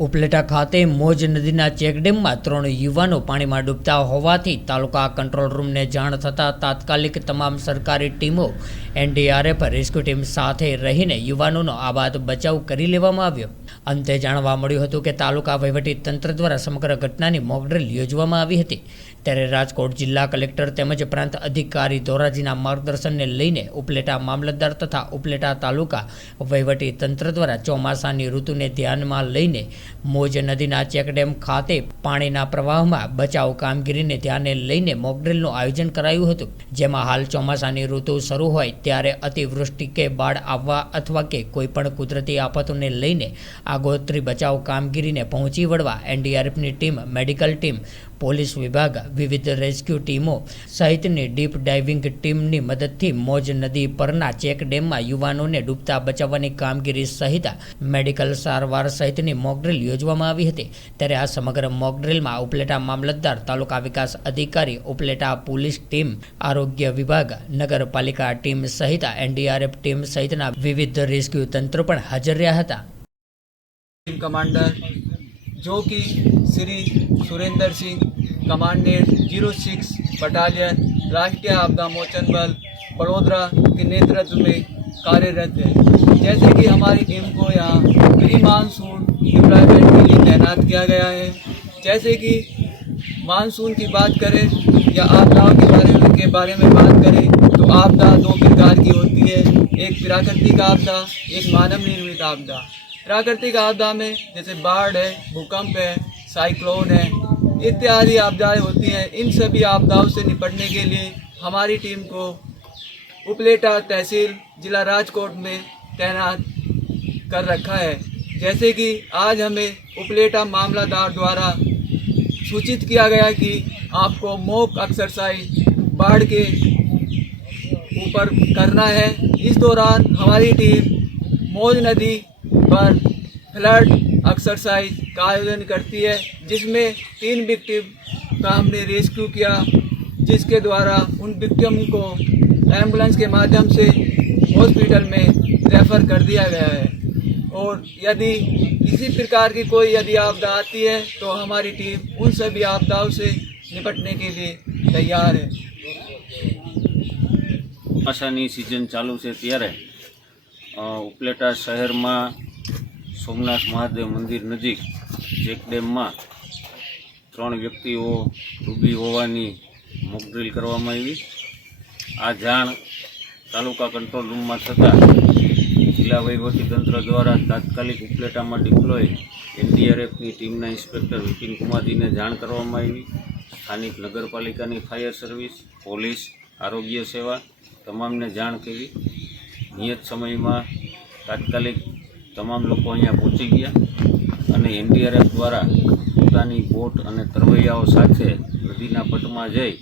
ઉપલેટા ખાતે મોજ નદીના ચેકડેમમાં 3 યુવાનો પાણીમાં ડૂબતા હોવાથી તાલુકા કંટ્રોલ રૂમને જાણ થતાં તાત્કાલિક તમામ સરકારી ટીમો એનડીઆરએફ રેસ્ક્યુ ટીમ સાથે રહીને યુવાનોનો આબાદ બચાવ કરી લેવામાં આવ્યો। અંતે જાણવા મળ્યું હતું કે તાલુકા વહીવટી તંત્ર દ્વારા સમગ્ર ઘટનાની મોકડ્રીલ યોજવામાં આવી હતી। ત્યારે રાજકોટ જિલ્લા કલેક્ટર તેમજ પ્રાંત અધિકારી ધોરાજીના માર્ગદર્શનને લઈને ઉપલેટા મામલતદાર તથા ઉપલેટા તાલુકા વહીવટી તંત્ર દ્વારા ચોમાસાની ઋતુને ધ્યાનમાં લઈને મોજ નદીના ચેકડેમ ખાતે પાણીના પ્રવાહમાં બચાવ કામગીરીને ધ્યાને લઈને મોકડ્રીલનું આયોજન કરાયું હતું, જેમાં હાલ ચોમાસાની ઋતુ શરૂ હોય ત્યારે અતિવૃષ્ટિ કે બાઢ આવવા અથવા કે કોઈપણ કુદરતી આફતોને લઈને આગોતરી બચાવ કામગીરીને પહોંચી વળવા એનડીઆરએફની ટીમ, મેડિકલ ટીમ, પોલીસ વિભાગ, વિવિધ રેસ્ક્યુ ટીમો સહિતની ડીપ ડાઇવિંગ ટીમની મદદથી મોજ નદી પરના ચેકડેમમાં યુવાનોને ડૂબતા બચાવવાની કામગીરી સહિત મેડિકલ સારવાર સહિતની મોકડ્રીલ યોજવામાં આવી હતી। ત્યારે આ સમગ્ર મોકડ્રીલમાં ઉપલેટા મામલતદાર, તાલુકા વિકાસ અધિકારી, ઉપલેટા પોલીસ ટીમ, આરોગ્ય વિભાગ, નગરપાલિકા ટીમ સહિત એનડીઆરએફ ટીમ સહિતના વિવિધ રેસ્ક્યુ તંત્રો પણ હાજર રહ્યા હતા। कमांडर जो कि श्री सुरेंद्र सिंह कमांडेंट 06 बटालियन राष्ट्रीय आपदा मोचन बल बड़ोदरा के नेतृत्व में कार्यरत है। जैसे कि हमारी टीम को यहाँ प्री मानसून डिप्लॉयमेंट के लिए तैनात किया गया है। जैसे कि मानसून की बात करें या आपदाओं के बारे में बात करें तो आपदा 2 प्रकार की होती है, एक प्राकृतिक आपदा, एक मानव निर्मित आपदा। प्राकृतिक आपदा में जैसे बाढ़ है, भूकंप है, साइक्लोन है इत्यादि आपदाएं होती हैं। इन सभी आपदाओं से निपटने के लिए हमारी टीम को उपलेटा तहसील जिला राजकोट में तैनात कर रखा है। जैसे कि आज हमें उपलेटा मामलादार द्वारा सूचित किया गया कि आपको मॉक एक्सरसाइज बाढ़ के ऊपर करना है। इस दौरान हमारी टीम मौज नदी पर फ्लड एक्सरसाइज का आयोजन करती है, जिसमें 3 विक्टिम का हमने रेस्क्यू किया, जिसके द्वारा उन विक्टिम को एम्बुलेंस के माध्यम से हॉस्पिटल में रेफ़र कर दिया गया है। और यदि किसी प्रकार की कोई आपदा आती है तो हमारी टीम उन सभी आपदाओं से निपटने के लिए तैयार है। ચોમાસાની સિઝન ચાલુ છે ત્યારે ઉપલેટા શહેરમાં સોમનાથ મહાદેવ મંદિર નજીક ચેકડેમમાં 3 વ્યક્તિઓ ડૂબી હોવાની મોકડ્રીલ કરવામાં આવી। આ જાણ તાલુકા કંટ્રોલ રૂમમાં થતાં જિલ્લા વહીવટીતંત્ર દ્વારા તાત્કાલિક ઉપલેટામાં ડિપ્લોય એનડીઆરએફની ટીમના ઇન્સ્પેક્ટર વિપિન કુમારજીને જાણ કરવામાં આવી। સ્થાનિક નગરપાલિકાની ફાયર સર્વિસ, પોલીસ, આરોગ્ય સેવા તમામને જાણ કરી। નિયત સમયમાં તાત્કાલિક તમામ લોકો અહીંયા પહોંચી ગયા અને એનડીઆરએફ દ્વારા પોતાની બોટ અને તરવૈયાઓ સાથે નદીના પટમાં જઈ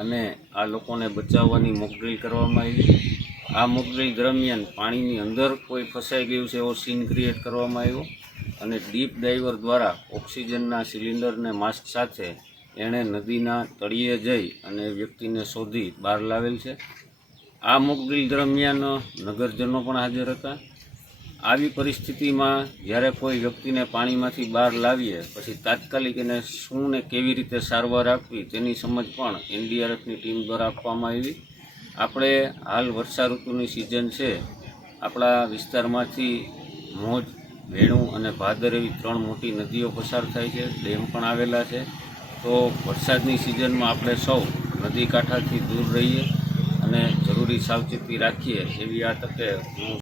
અને આ લોકોને બચાવવાની મોકડ્રીલ કરવામાં આવી। આ મોકડ્રીલ દરમિયાન પાણીની અંદર કોઈ ફસાઈ ગયું છે એવો સીન ક્રિએટ કરવામાં આવ્યો અને ડીપ ડાઈવર દ્વારા ઓક્સિજનના સિલિન્ડરને માસ્ક સાથે એણે નદીના તળિયે જઈ અને વ્યક્તિને શોધી બહાર લાવેલ છે। આ મોકડ્રીલ દરમિયાન નગરજનો પણ હાજર હતા। આવી પરિસ્થિતિમાં જ્યારે કોઈ વ્યક્તિને પાણીમાંથી બહાર લાવીએ પછી તાત્કાલિક એને શું ને કેવી રીતે સારવાર આપવી તેની સમજ પણ એનડીઆરએફની ટીમ દ્વારા આપવામાં આવી। આપણે હાલ વર્ષા ઋતુની સિઝન છે, આપણા વિસ્તારમાંથી મોજ, વેણુ અને ભાદર એવી 3 મોટી નદીઓ પસાર થાય છે, ડેમ પણ આવેલા છે। તો વરસાદની સિઝનમાં આપણે સૌ નદી કાંઠાથી દૂર રહીએ અને જરૂરી સાવચેતી રાખીએ એવી આ તકે હું